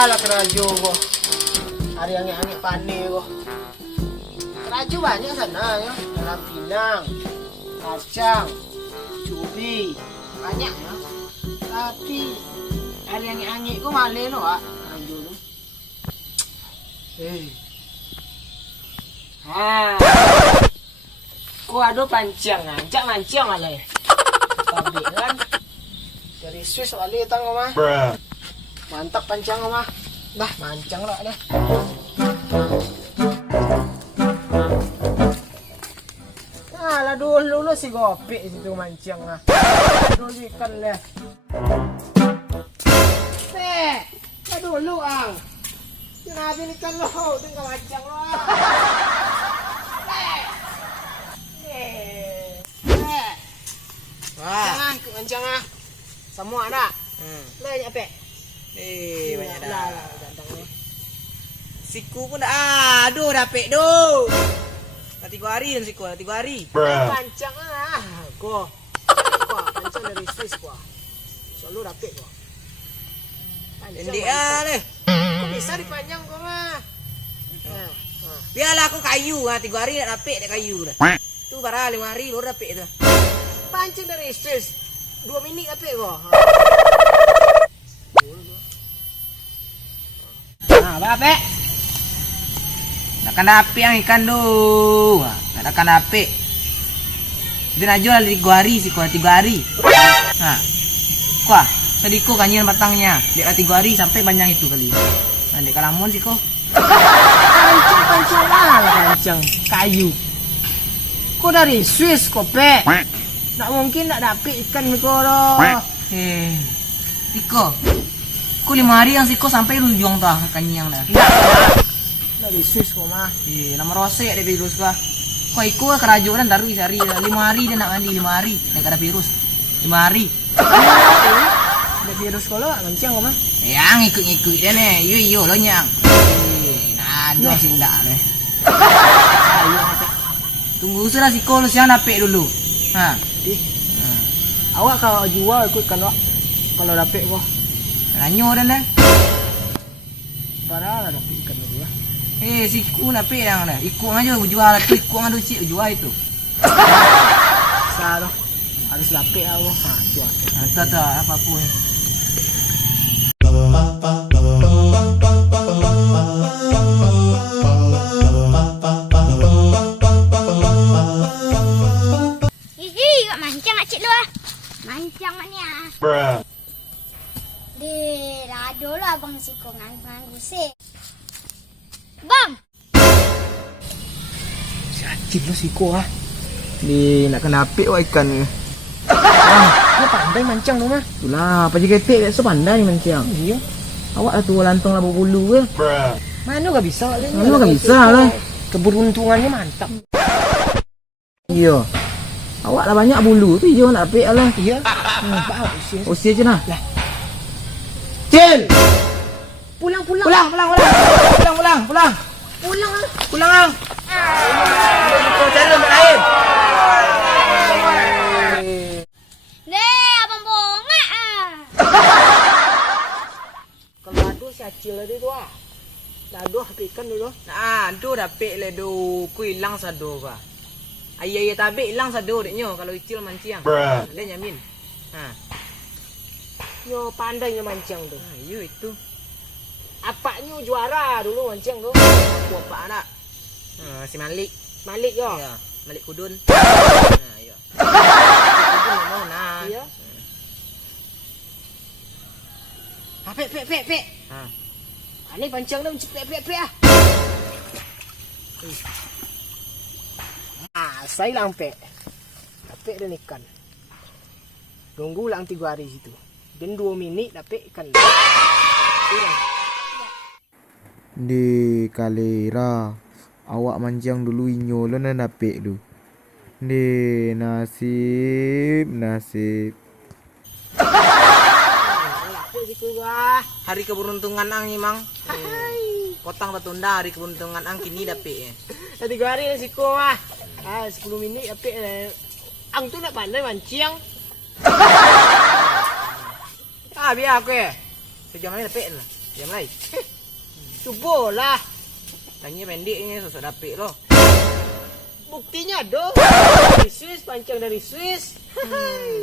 Alah keraju kok. Hari angin-angin panik kok. Keraju banyak sana ya. Dalam pinang, kacang, cubi, banyak ya. Tapi hari angin-angin kok malah no ah. Keraju tu. Kok ada pancang ah. Jak mancang malah. Pabrik kan. Dari Swiss kali tang mah. Mantap pancang mah. Dah mancang lah dah. Lah dulu si Gopik situ mancang ah. Dulu ikan leh. Dulu ang. Sinabi ikan lo, tinggal mancang lo. Wah, jangan mancang ah. Semua ada. Banyak apa? Banyak dah. Gantangnya. Siku pun dah. Aduh, dapet doh. Dah 3 hari dan siku, dah 3 hari. Pancang ah. Kau pancang dari Swiss kau. Selalu dapet kau. Ini ah leh. Kau bisa dipanjang kau mah. Biarlah aku kayu, 3 hari dah dapet dah kayu dah. Tu barang 5 hari baru dapet tu. Pancing dari Swiss 2 minit dapet kau. Nah, apa? Nak kan dapet yang ikan tu. Nak kan dapet. Dia nak jual 3 hari sih, 3 hari. Kuah, sediko kanyan batangnya. Dia 3 hari sampai panjang itu kali. Nah, dek kalamun sih kok. Pancing lah pancang kayu. Kau dari Swiss kau pe. Tak mungkin nak dapet ikan kau loh. Iko. Kau 5 hari yang siko sampai lu juang tah kanyang dah. Dari Swiss kau mah. Nama rosek ada virus kah. Kau iko kerajuan taruh hari 5 hari dia nak mandi 5 hari. Nak ada virus. 5 hari. Ada virus kau loh, mancang kau mah. Yang ikut-ikut dia ni. Yo lo nyang. Aduh sindak ni. Tunggu sudah siko lu siang dapet dulu. Awak kalau jual ikut kalau dapet kau. Ranyo dah lah. Parah lah dapet ikan dulu lah. Siku dapet yang dah. Ikut aja jual tu, ikut ngadu cik jual itu. Salah. Harus dapet awak. Tu ah. Tak apa pun. Mancang cik lu ah. Mancang maknya. Di rado lah abang siko nganggu sih. Bang. Sakit lu siko ah. Ni nak kena apik wak ikan ni. Dia pandai mancang tu mah. Itulah, apa je ketik biasa pandai mancang. Iya. Awak lah tu lantong lah berbulu ke? Mana gak bisa lah. Mana gak bisa lah. Keberuntungannya mantap. Iya. Awak lah banyak bulu tu je nak apik lah. Iya. Nampak usia je nah. Lah. Cil. Pulang. Pulang. Pulang. Kau cari tempat lain. Abang bongak ah. Kalau aduh si acil tadi tu ah. Aduh apik ikan dulu. Aduh dapik le do. Ku hilang sado ka. Ayah tabik hilang sado deknyo kalau icil mancang. Dia nyamin. Yo pandainya mancang tu. Yo itu. Apaknya juara dulu mancang tu. Aku apa anak? Si Malik. Malik yo. Ya, Malik Kudun. Iya. Iya. Pek. Ini pancang dah pek ah. Saya lang pek. Pek dan ikan. Tunggu lang 3 hari situ. Dan 2 minit dapet ikan. Di kalera awak mancang dulu inyo lo na dapet tu. Di nasib. Hari keberuntungan ang ni mang. Potang tertunda hari keberuntungan ang kini dapet. Dah 3 hari dah siko ah. 10 minit dapet dah. Ang tu nak pandai mancang. Biar aku ya. Sejam ni dapet lah. Diam lai. Cubalah. Tanya pendek ni sosok dapik lo. Buktinya dong. Dari Swiss, pancang dari Swiss.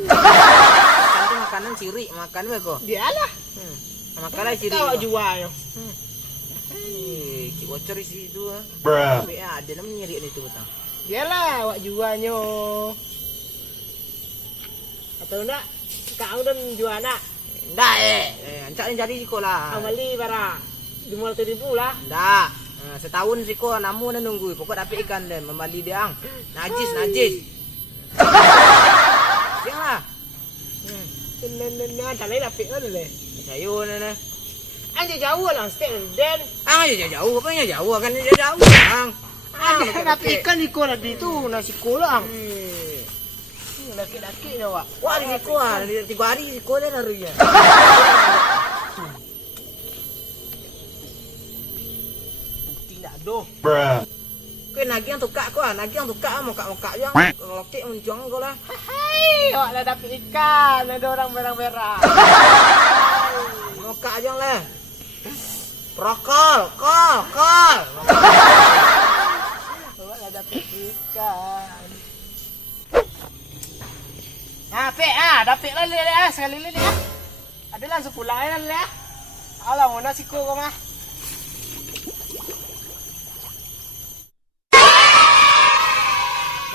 Makan tu makanan ciri, makan beko. Dialah. Makan lah ciri. Kau jual yo. Cik bocor isi itu. Tapi ada nama nyiri ni tu betul. Dialah awak jualnya. Atau nak kau dan jual nak. Ndak ancak ni jadi siko lah. Amali bara 500,000 lah. Ndak. Setahun siko namu na nunggu. Pokok dapik ikan dan membali dia ang. Najis. Siang lah. Nên trả lấy là phiền hơn rồi. Sayo na. Anh chơi jauh lah, stay dan. Jauh apa nya jauh kan dia jauh. Ang. Tapi ikan di kolam itu nasi kolang. Laki-laki dah wak. Wah, di siko ah, di 3 hari siko dia narunya. Tidak doh. Kau nagi yang tukak kau, muka yang lokek menjuang kau lah. Hai, wak dah dapat ikan, ada orang merah-merah. Muka aja lah. Prokol, kol. Wak dah dapat ikan. Dapat lah lihat sekali lihat. Ada langsung pulang lah lihat. Alah, mana siko kau mah?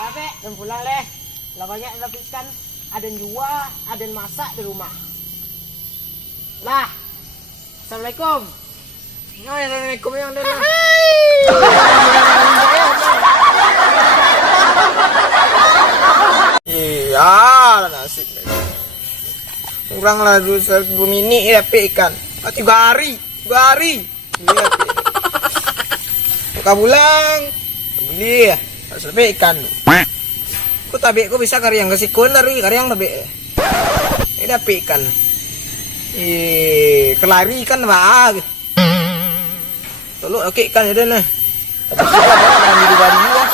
Dapat, dan pulang deh. Lah banyak dapat ikan. Ada yang jual, ada yang masak di rumah. Lah, assalamualaikum. Assalamualaikum yang dah. Iya, nasib. Kurang lah 2 mini dapat ikan. 3 hari. Ini dapat. Buka bulang. Beli ya. Harus dapat ikan. Ku tabe ku bisa karyang kesikon dari karyang tabe. Ini dapat ikan. Kelari ikan bah. Tolong oke ikan ada nah. Tapi sudah ada di bari lah.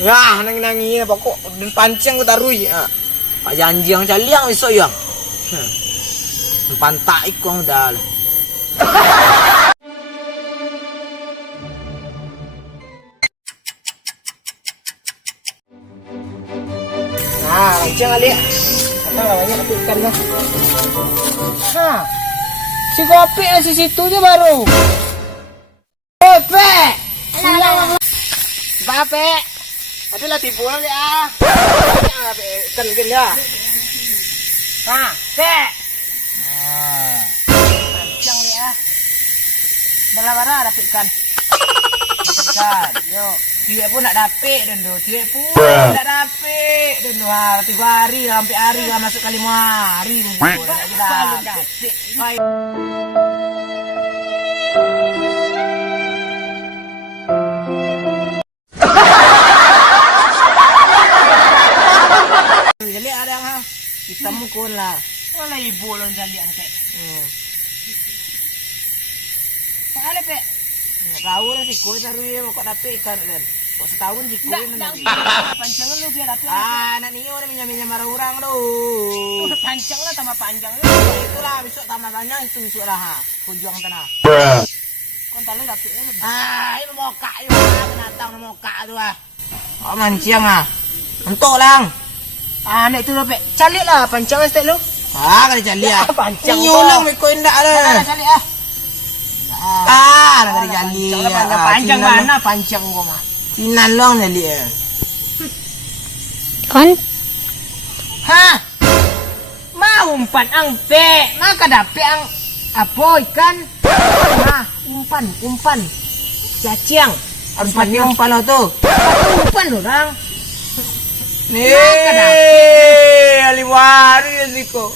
Nah, nang-nangi pokok dan pancing ku tarui. Pak janji yang caliang besok yang. Pantak ikong dah. Nah, pancing kali. Kita banyak ikan lah. Nah, si kopi di situ je baru. Kopi. Bape. Adalah tipuan ya. Ikan ya. Nah, pancang ya. Dalam mana dapat ikan? Ikan, yo. Tiwek pun nak dapat dan tu. Tiwek pun nak dapat dan tu. 3 hari sampai hari masuk kali 5 hari. Tak dapat. Jadi ada yang kita mukul lah. Wala ibu lo jadi angke. Sekali pe. Tahu lah si kue taruh kok dapat ikan kan. Kok setahun si kue nanti. Panjangan lu biar dapat. Nak ni orang minyak marah orang tu. Panjang lah tambah panjang. Itulah besok tambah banyak itu besok lah. Kunjung tanah. Kontalnya dapat. Ini moka itu binatang moka tu ah. Oh mancing ah. Untuk lang. Nek tu dapat. Calik lah pancang estek lu. Kali calik ah. Pancang. Nyulang meko indak lah. Calik ah. Kali calik. Panjang mana pancang gua mah. Sinan long calik ah. Kon? Mau umpan ang pe. Maka dapat ang apa ikan? Umpan. Cacing. Umpan lo tu. Umpan orang. Nih, aliwari ya siko.